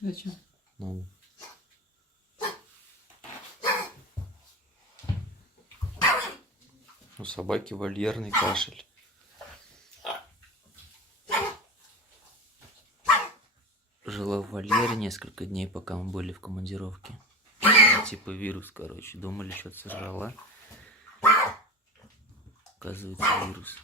Зачем? Ну. У собаки вольерный кашель. Жила в вольере несколько дней, пока мы были в командировке. Типа вирус, короче. Думали, что-то сожрала. Оказывается, вирус.